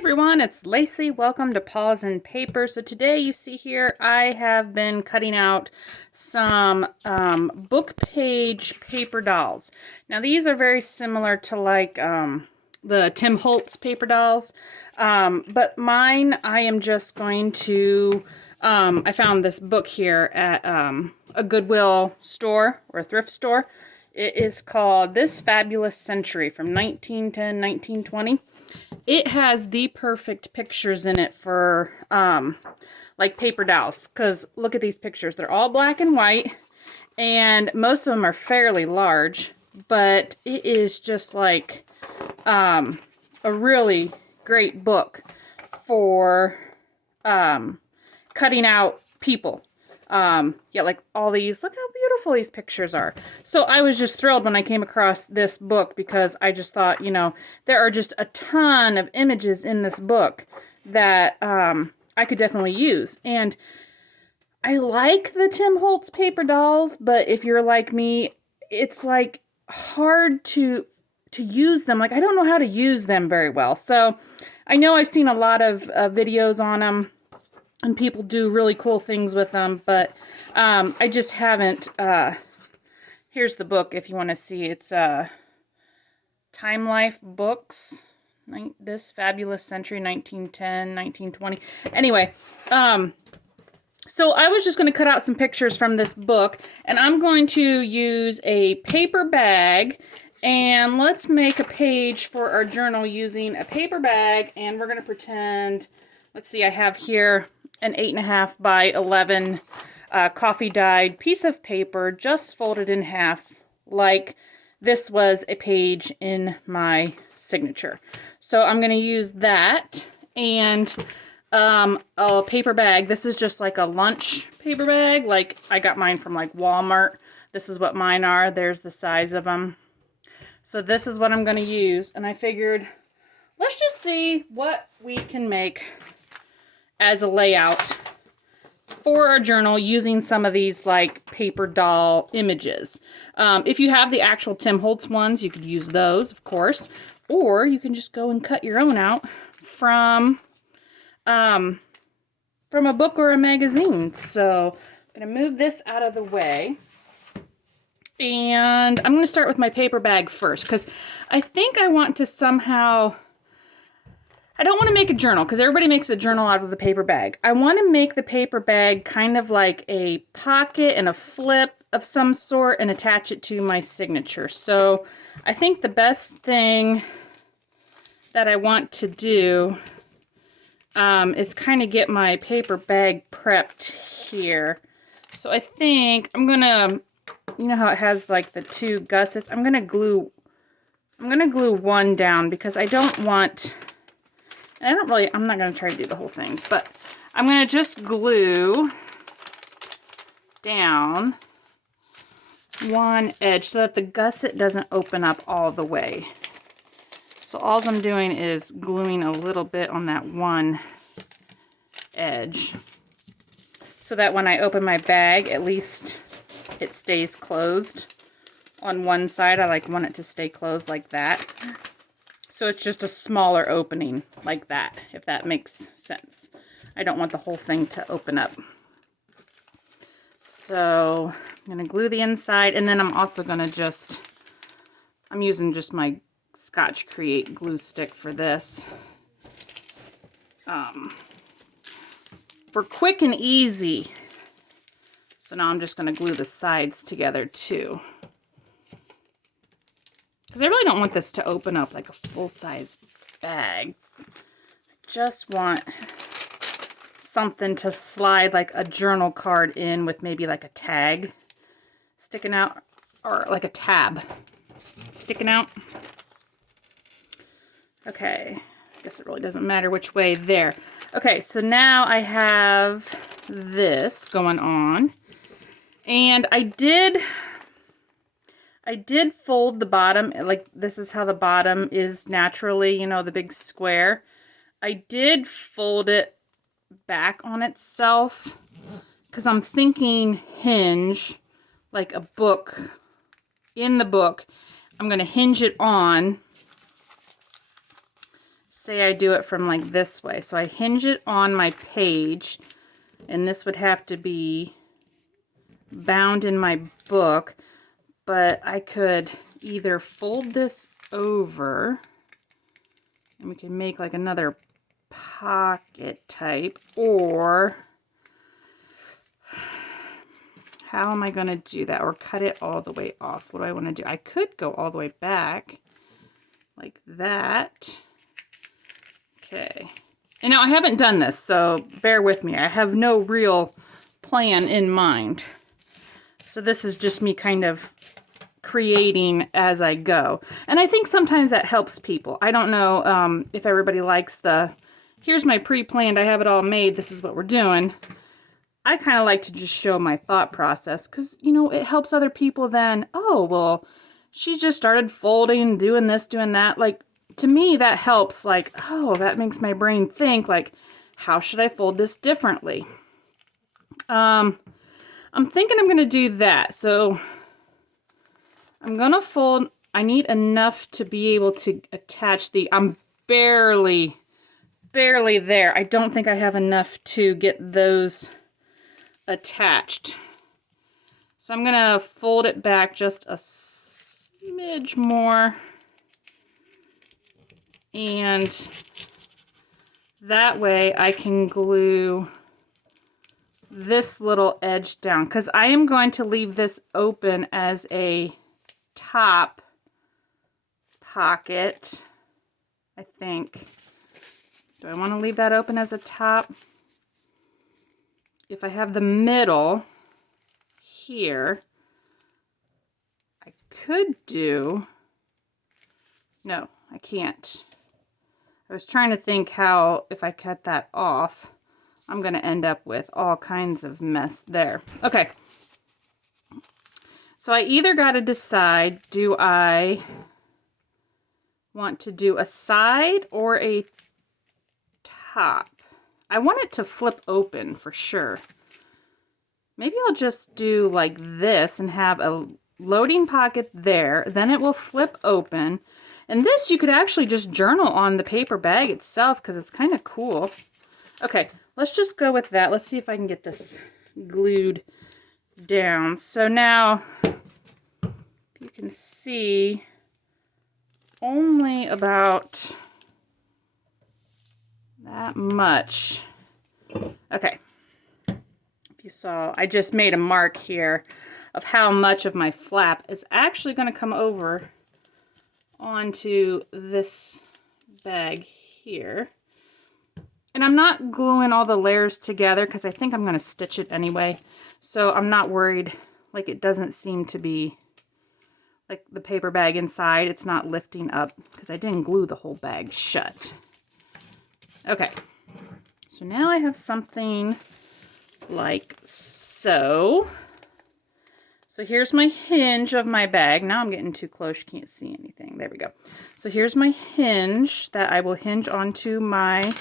Everyone, it's Lacey. Welcome to Paws and Paper. So today you see here I have been cutting out some book page paper dolls. Now these are very similar to like the Tim Holtz paper dolls, but mine I am just going to, I found this book here at a Goodwill store or a thrift store. It is called This Fabulous Century from 1910, 1920. It has the perfect pictures in it for, like paper dolls. Because look at these pictures. They're all black and white. And most of them are fairly large. But it is just like, a really great book for, cutting out people. Yeah, like all these, look how beautiful these pictures are. So I was just thrilled when I came across this book because I just thought, you know, there are just a ton of images in this book that I could definitely use. And I like the Tim Holtz paper dolls, but if you're like me, it's like hard to use them. Like I don't know how to use them very well. So I know I've seen a lot of videos on them. And people do really cool things with them, but I just haven't. Here's the book if you want to see. It's Time Life Books, This Fabulous Century, 1910, 1920. Anyway, so I was just going to cut out some pictures from this book, and I'm going to use a paper bag, and let's make a page for our journal using a paper bag, and we're going to pretend, let's see, I have here an 8.5 by 11 coffee dyed piece of paper just folded in half like this was a page in my signature. So I'm going to use that and a paper bag. This is just like a lunch paper bag. Like I got mine from like Walmart. This is what mine are. There's the size of them. So this is what I'm going to use. And I figured let's just see what we can make as a layout for our journal using some of these like paper doll images. If you have the actual Tim Holtz ones, you could use those, of course, or you can just go and cut your own out from a book or a magazine. So I'm going to move this out of the way. And I'm going to start with my paper bag first because I think I want to somehow... I don't want to make a journal because everybody makes a journal out of the paper bag. I want to make the paper bag kind of like a pocket and a flip of some sort and attach it to my signature. So I think the best thing that I want to do is kind of get my paper bag prepped here. So I think I'm going to, you know how it has like the two gussets? I'm going to glue one down because I don't want... I'm not going to try to do the whole thing, but I'm going to just glue down one edge so that the gusset doesn't open up all the way. So all I'm doing is gluing a little bit on that one edge so that when I open my bag, at least it stays closed on one side. I want it to stay closed like that. So it's just a smaller opening like that, if that makes sense. I don't want the whole thing to open up. So I'm going to glue the inside, and then I'm also going to I'm using just my Scotch Create glue stick for this. For quick and easy. So now I'm just going to glue the sides together too. Because I really don't want this to open up like a full-size bag. I just want something to slide like a journal card in with maybe like a tag sticking out, or like a tab sticking out. Okay, I guess it really doesn't matter which way there. Okay, so now I have this going on. And I did fold the bottom, like this is how the bottom is naturally, you know, the big square. I did fold it back on itself because I'm thinking hinge, like a book. In the book, I'm going to hinge it on say I do it from like this way. So I hinge it on my page, and this would have to be bound in my book, but I could either fold this over, and we can make like another pocket type, or how am I going to do that? Or cut it all the way off. What do I want to do? I could go all the way back like that. Okay. And now I haven't done this, so bear with me. I have no real plan in mind. So this is just me kind of creating as I go. And I think sometimes that helps people. I don't know if everybody likes the, here's my pre-planned, I have it all made, this is what we're doing. I kind of like to just show my thought process because, you know, it helps other people then, oh, well, she just started folding, doing this, doing that. Like, to me, that helps, like, oh, that makes my brain think, like, how should I fold this differently? I'm thinking I'm going to do that. So I'm going to fold, I need enough to be able to attach the, I'm barely there. I don't think I have enough to get those attached. So I'm going to fold it back just a smidge more. And that way I can glue this little edge down, because I am going to leave this open as a top pocket, I think. Do I want to leave that open as a top? If I have the middle here, I could do, no, I can't. I was trying to think how, if I cut that off, I'm going to end up with all kinds of mess there. Okay. So I either got to decide, do I want to do a side or a top? I want it to flip open for sure. Maybe I'll just do like this and have a loading pocket there. Then it will flip open. And this you could actually just journal on the paper bag itself because it's kind of cool. Okay, let's just go with that. Let's see if I can get this glued down. So now you can see only about that much. Okay. If you saw, I just made a mark here of how much of my flap is actually going to come over onto this bag here. And I'm not gluing all the layers together because I think I'm going to stitch it anyway. So I'm not worried, like it doesn't seem to be, like the paper bag inside, it's not lifting up because I didn't glue the whole bag shut. Okay, so now I have something like so. So here's my hinge of my bag. Now I'm getting too close, you can't see anything. There we go. So here's my hinge that I will hinge onto my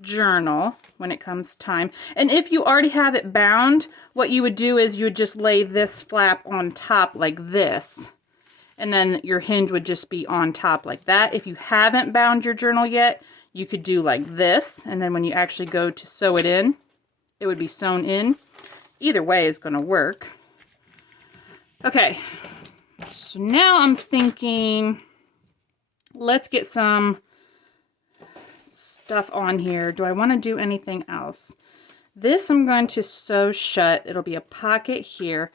journal when it comes time. And if you already have it bound, what you would do is you would just lay this flap on top like this. And then your hinge would just be on top like that. If you haven't bound your journal yet, you could do like this. And then when you actually go to sew it in, it would be sewn in. Either way is going to work. Okay, so now I'm thinking, let's get some stuff on here. Do I want to do anything else? This I'm going to sew shut. It'll be a pocket here.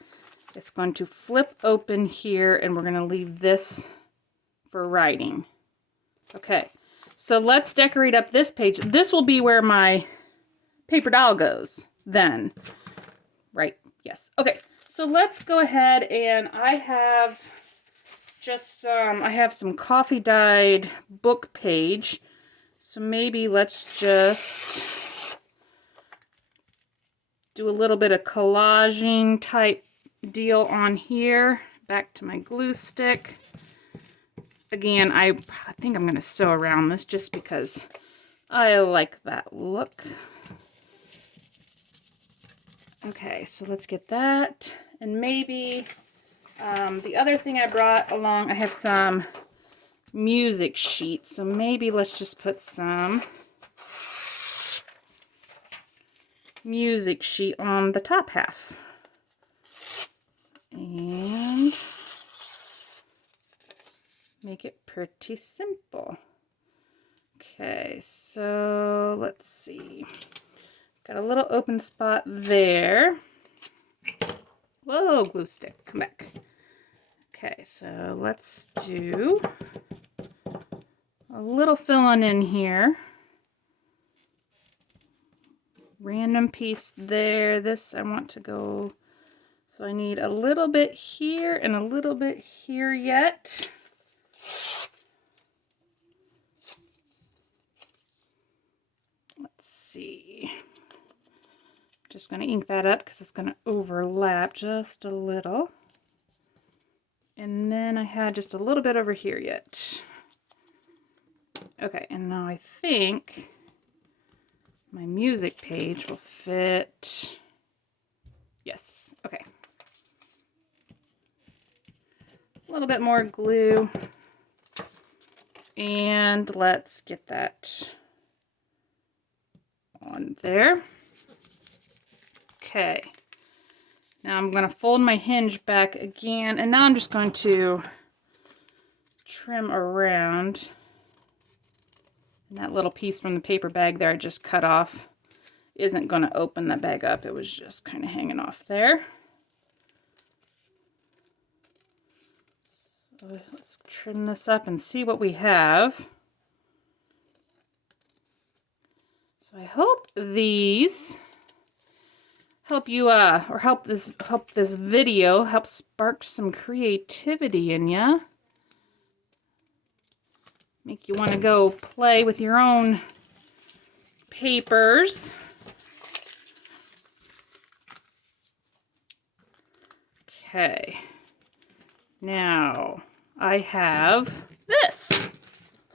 It's going to flip open here, and we're going to leave this for writing. Okay, so let's decorate up this page. This will be where my paper doll goes then, right? Yes. Okay. So let's go ahead, and I have just I have some coffee dyed book page. So maybe let's just do a little bit of collaging type deal on here. Back to my glue stick. Again, I think I'm going to sew around this just because I like that look. Okay, so let's get that. And maybe the other thing I brought along, I have some music sheet. So maybe let's just put some music sheet on the top half. And make it pretty simple. Okay, so let's see. Got a little open spot there. Whoa, glue stick, come back. Okay, so let's do a little filling in here. Random piece there. This I want to go, so I need a little bit here and a little bit here yet. Let's see. Just going to ink that up because it's going to overlap just a little. And then I had just a little bit over here yet. Okay, and now I think my music page will fit. Yes, okay. A little bit more glue. And let's get that on there. Okay. Now I'm going to fold my hinge back again, and now I'm just going to trim around. And that little piece from the paper bag there I just cut off isn't going to open that bag up. It was just kind of hanging off there. So let's trim this up and see what we have. So I hope these help you or help this video help spark some creativity in ya. Make you want to go play with your own papers. Okay. Now I have this.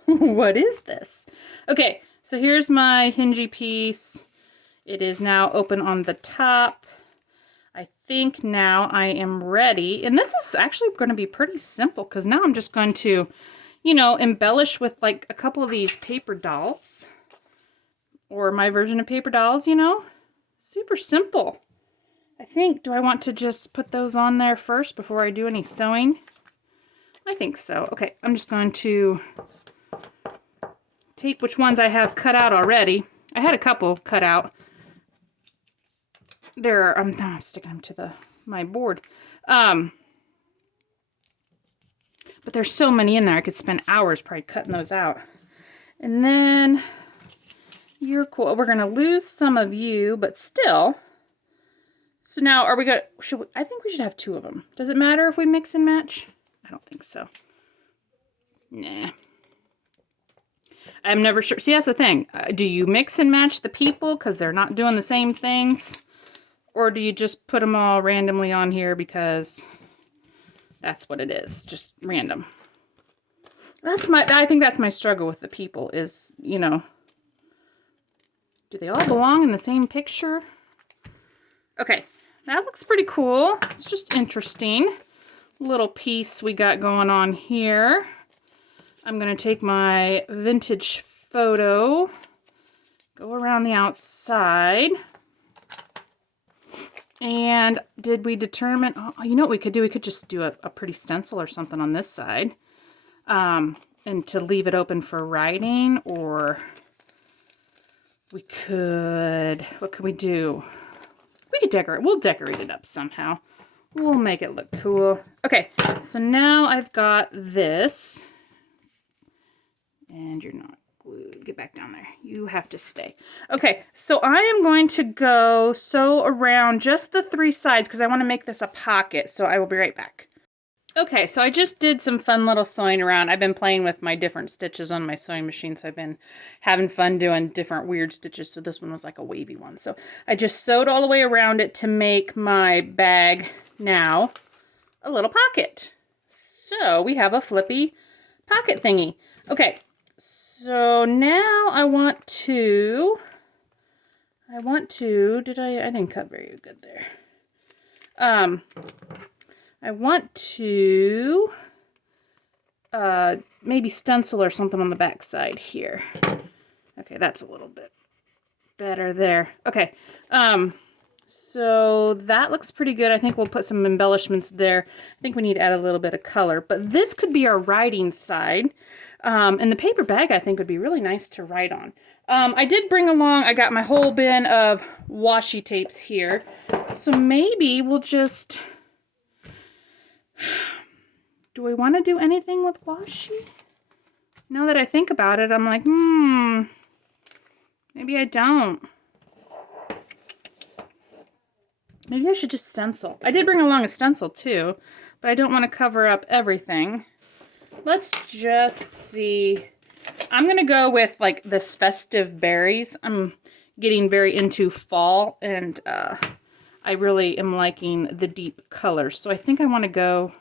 What is this? Okay, so here's my hingy piece. It is now open on the top. I think now I am ready. And this is actually going to be pretty simple because now I'm just going to, you know, embellish with like a couple of these paper dolls. Or my version of paper dolls, you know. Super simple. I think, do I want to just put those on there first before I do any sewing? I think so. Okay, I'm just going to take which ones I have cut out already. I had a couple cut out. There, I'm sticking them to my board. But there's so many in there, I could spend hours probably cutting those out. And then you're cool. We're gonna lose some of you, but still. So now, are we gonna? I think we should have two of them. Does it matter if we mix and match? I don't think so. Nah. I'm never sure. See, that's the thing. Do you mix and match the people because they're not doing the same things? Or do you just put them all randomly on here because that's what it is, just random. I think that's my struggle with the people is, you know, do they all belong in the same picture? Okay, that looks pretty cool. It's just interesting. Little piece we got going on here. I'm going to take my vintage photo, go around the outside. And did we determine, oh, you know what we could do? We could just do a pretty stencil or something on this side. And to leave it open for writing, or we could, what could we do? We could decorate, we'll decorate it up somehow. We'll make it look cool. Okay, so now I've got this. And you're not glued. Get back down there. You have to stay. Okay, so I am going to go sew around just the three sides because I want to make this a pocket, so I will be right back. Okay, so I just did some fun little sewing around. I've been playing with my different stitches on my sewing machine, so I've been having fun doing different weird stitches, so this one was like a wavy one. So I just sewed all the way around it to make my bag now a little pocket. So we have a flippy pocket thingy. Okay. So now I want to, I didn't cut very good there. I want to maybe stencil or something on the back side here. Okay, that's a little bit better there. Okay, so that looks pretty good. I think we'll put some embellishments there. I think we need to add a little bit of color, but this could be our writing side. And the paper bag, I think, would be really nice to write on. I did bring along, I got my whole bin of washi tapes here. So maybe we'll just, do we want to do anything with washi? Now that I think about it, I'm like, maybe I don't. Maybe I should just stencil. I did bring along a stencil too, but I don't want to cover up everything. Let's just see. I'm going to go with like this festive berries. I'm getting very into fall, and I really am liking the deep colors. So I think I want to go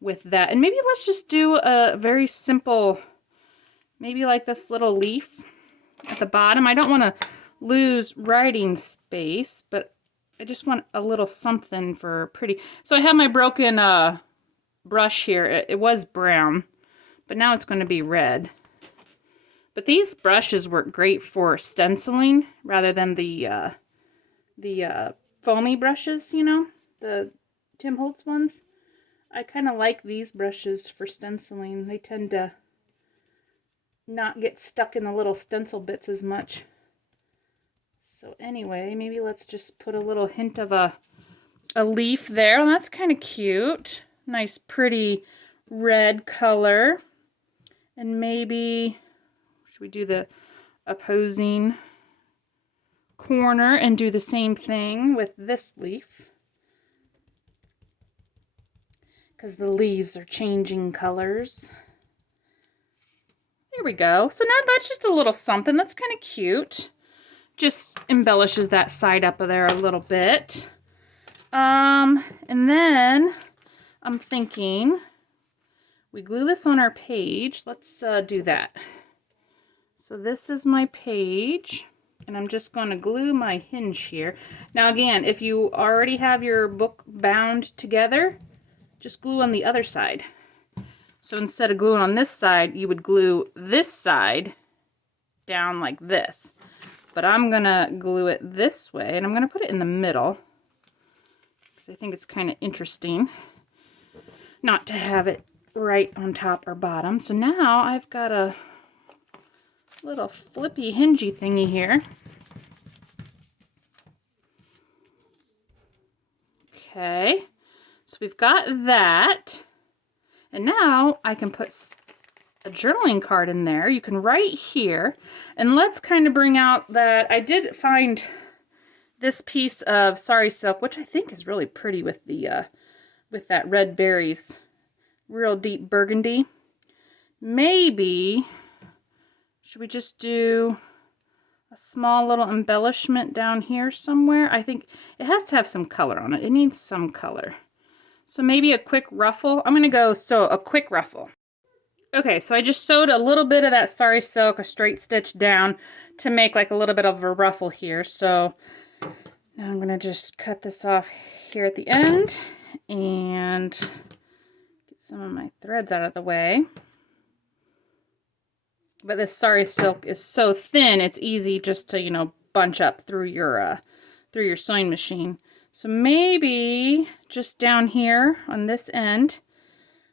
with that. And maybe let's just do a very simple, maybe like this little leaf at the bottom. I don't want to lose writing space, but I just want a little something for pretty. So I have my broken brush here. It was brown, but now it's going to be red. But these brushes work great for stenciling rather than the foamy brushes, you know, the Tim Holtz ones. I kind of like these brushes for stenciling. They tend to not get stuck in the little stencil bits as much. So anyway, maybe let's just put a little hint of a leaf there. Well, that's kind of cute. Nice, pretty red color. And maybe, should we do the opposing corner and do the same thing with this leaf? Because the leaves are changing colors. There we go. So now that's just a little something. That's kind of cute. Just embellishes that side up of there a little bit. And then I'm thinking we glue this on our page. Let's do that. So this is my page, and I'm just going to glue my hinge here. Now again, if you already have your book bound together, just glue on the other side. So instead of gluing on this side, you would glue this side down like this. But I'm going to glue it this way, and I'm going to put it in the middle, because I think it's kind of interesting not to have it right on top or bottom. So now I've got a little flippy hingy thingy here. Okay, so we've got that. And now I can put a journaling card in there. You can write here. And let's kind of bring out that I did find this piece of sari silk, which I think is really pretty with the with that red berries, real deep burgundy. Maybe should we just do a small little embellishment down here somewhere? I think it has to have some color on it. It needs some color. So maybe a quick ruffle. I'm going to go sew a quick ruffle. Okay, so I just sewed a little bit of that sari silk, a straight stitch down to make like a little bit of a ruffle here. So now I'm going to just cut this off here at the end and get some of my threads out of the way. But this sari silk is so thin, it's easy just to, you know, bunch up through your sewing machine. So maybe just down here on this end,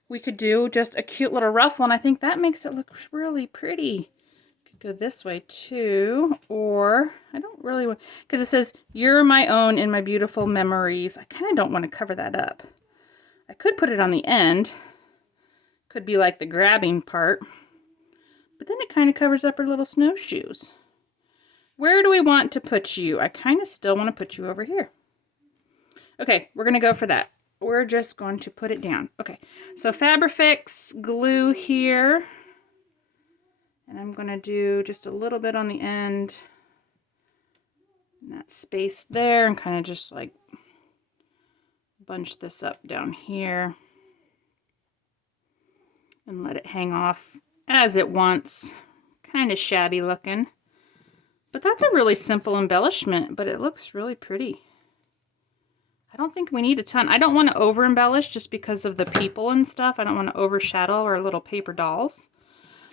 we could do just a cute little ruffle, and I think that makes it look really pretty. Could go this way too, or I don't really want, because it says, "You're my own in my beautiful memories." I kind of don't want to cover that up. I could put it on the end. Could be like the grabbing part. But then it kind of covers up her little snowshoes. Where do we want to put you? I kind of still want to put you over here. Okay, we're going to go for that. We're just going to put it down. Okay, so Fabrifix glue here. And I'm going to do just a little bit on the end. And that space there, and kind of just like bunch this up down here. And let it hang off as it wants. Kind of shabby looking. But that's a really simple embellishment, but it looks really pretty. I don't think we need a ton. I don't want to over embellish just because of the people and stuff. I don't want to overshadow our little paper dolls.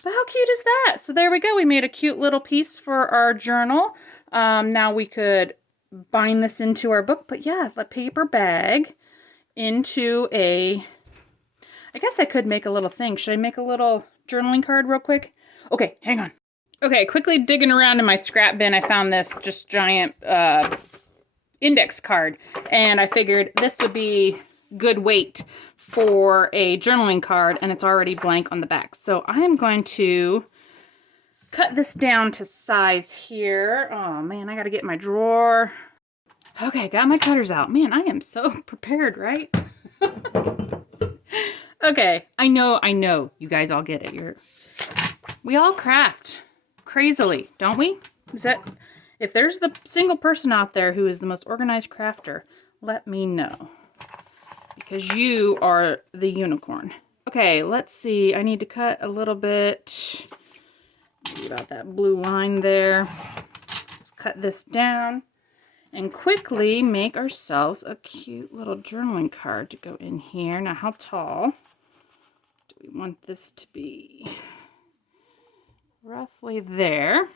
But how cute is that? So there we go. We made a cute little piece for our journal. Now we could bind this into our book. But yeah, the paper bag into a... I guess I could make a little thing. Should I make a little journaling card real quick? Okay, hang on. Okay, quickly digging around in my scrap bin, I found this just giant index card. And I figured this would be good weight for a journaling card, and it's already blank on the back. So I am going to cut this down to size here. Oh man, I gotta get my drawer. Okay, got my cutters out. Man, I am so prepared, right? Okay, I know, you guys all get it. We all craft crazily, don't we? Is that, if there's the single person out there who is the most organized crafter, let me know. Because you are the unicorn. Okay, let's see. I need to cut a little bit. About that blue line there. Let's cut this down and quickly make ourselves a cute little journaling card to go in here. Now, how tall do we want this to be? Roughly there.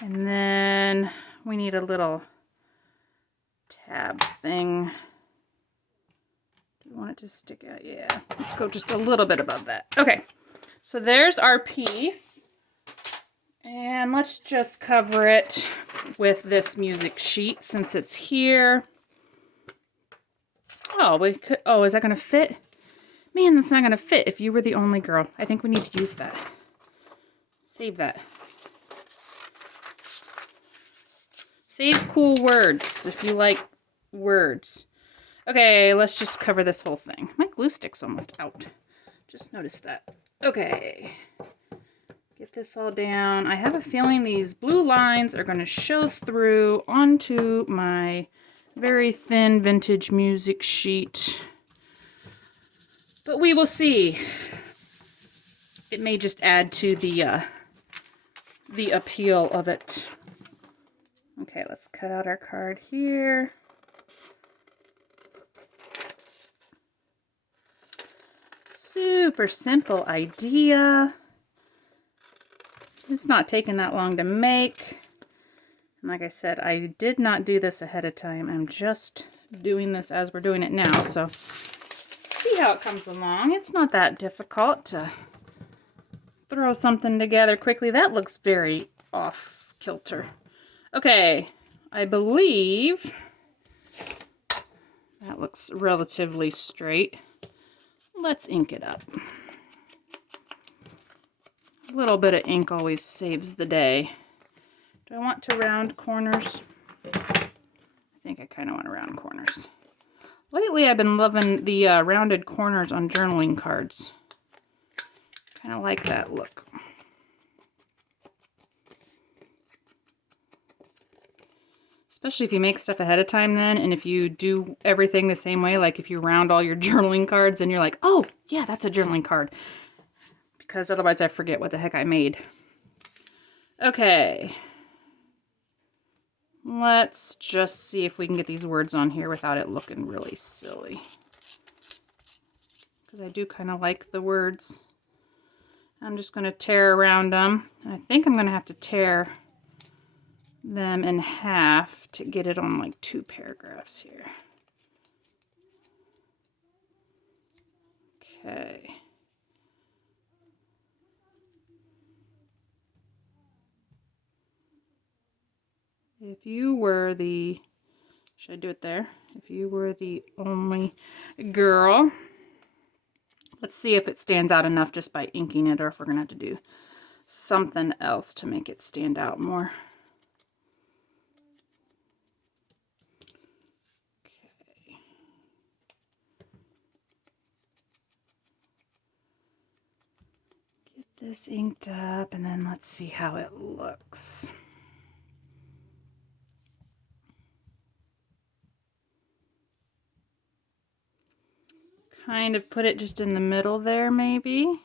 And then we need a little tab thing. Do we want it to stick out? Yeah, let's go just a little bit above that. Okay, so there's our piece. And let's just cover it with this music sheet since it's here. Oh, we could, oh, is that gonna fit? Man, that's not gonna fit if you were the only girl. I think we need to use that. Save that. Save cool words if you like words. Okay, let's just cover this whole thing. My glue stick's almost out. Just noticed that. Okay. Get this all down. I have a feeling these blue lines are going to show through onto my very thin vintage music sheet. But we will see. It may just add to the appeal of it. Okay, let's cut out our card here. Super simple idea. It's not taking that long to make. And like I said, I did not do this ahead of time. I'm just doing this as we're doing it now. So see how it comes along. It's not that difficult to throw something together quickly. That looks very off kilter. Okay, I believe that looks relatively straight. Let's ink it up. A little bit of ink always saves the day. Do I want to round corners? I think I kind of want to round corners. Lately, I've been loving the rounded corners on journaling cards. Kind of like that look. Especially if you make stuff ahead of time then, and if you do everything the same way, like if you round all your journaling cards and you're like, oh, yeah, that's a journaling card. Because otherwise I forget what the heck I made. Okay. Let's just see if we can get these words on here without it looking really silly. Because I do kind of like the words. I'm just going to tear around them. I think I'm going to have to tear them in half to get it on like 2 paragraphs here. Okay. If you were the, should I do it there? If you were the only girl. Let's see if it stands out enough just by inking it, or if we're going to have to do something else to make it stand out more. Okay. Get this inked up, and then let's see how it looks. Kind of put it just in the middle there, maybe.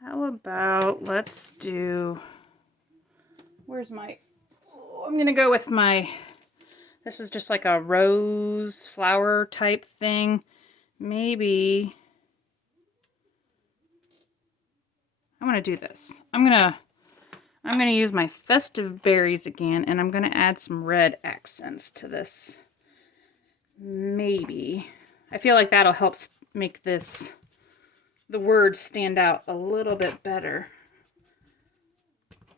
How about, let's do, where's my, I'm gonna go with this is just like a rose flower type thing. Maybe I'm gonna do this. I'm gonna use my festive berries again, and I'm gonna add some red accents to this. Maybe. I feel like that'll help make the words stand out a little bit better.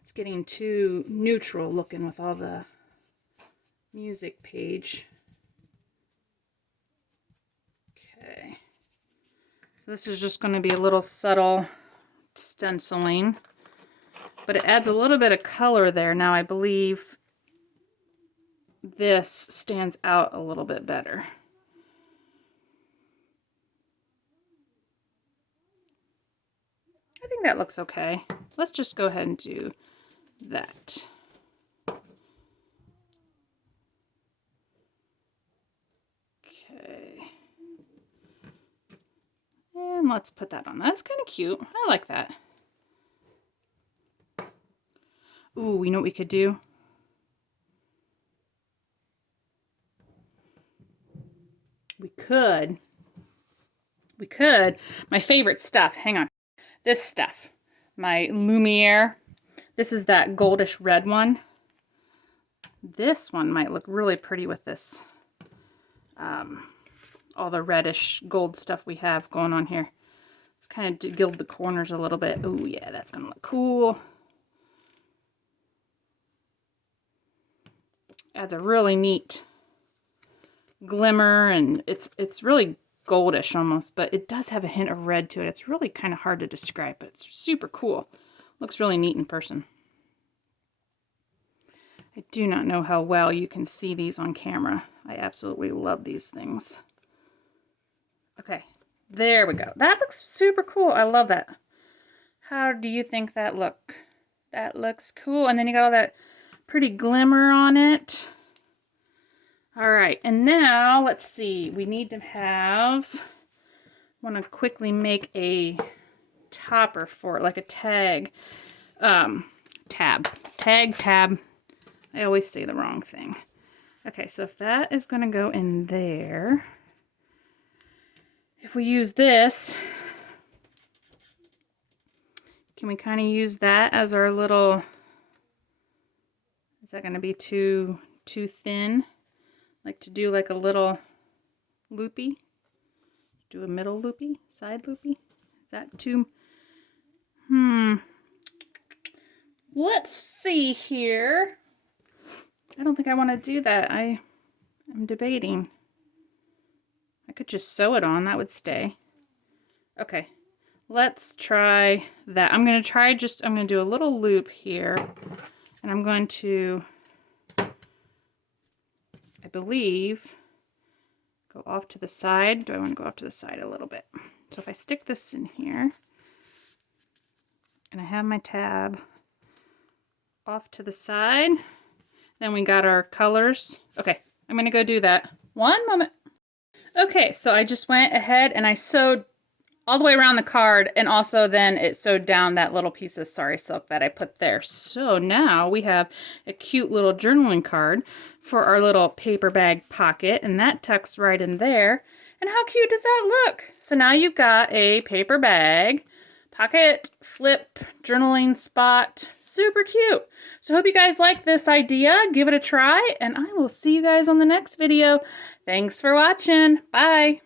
It's getting too neutral looking with all the music page. Okay. So this is just going to be a little subtle stenciling, but it adds a little bit of color there. Now I believe this stands out a little bit better. I think that looks okay. Let's just go ahead and do that. Okay. And let's put that on. That's kind of cute. I like that. Ooh, you know what we could do? We could. My favorite stuff. Hang on. This stuff. My Lumiere. This is that goldish red one. This one might look really pretty with this. All the reddish gold stuff we have going on here. Let's kind of gild the corners a little bit. Oh yeah, that's going to look cool. Adds a really neat glimmer, and it's really goldish almost, but it does have a hint of red to it. It's really kind of hard to describe, but it's super cool. Looks really neat in person. I do not know how well you can see these on camera. I absolutely love these things. Okay, there we go. That looks super cool. I love that. How do you think that look? That looks cool. And then you got all that pretty glimmer on it. All right, and now let's see. We need to have, I want to quickly make a topper for it, like a tag, tab. I always say the wrong thing. Okay, so if that is going to go in there, if we use this, can we kind of use that as our little, is that going to be too thin? Like to do like a little loopy? Do a middle loopy? Side loopy? Is that too? Let's see here. I don't think I want to do that. I'm debating. I could just sew it on. That would stay. Okay. Let's try that. I'm going to do a little loop here. And I'm going to, I believe, go off to the side. Do I want to go off to the side a little bit? So if I stick this in here, and I have my tab off to the side, then we got our colors. Okay, I'm going to go do that. One moment. Okay, so I just went ahead and I sewed all the way around the card, and also then it sewed down that little piece of sari silk that I put there. So now we have a cute little journaling card for our little paper bag pocket, and that tucks right in there. And how cute does that look? So now you've got a paper bag, pocket, flip, journaling spot. Super cute. So I hope you guys like this idea. Give it a try, and I will see you guys on the next video. Thanks for watching. Bye.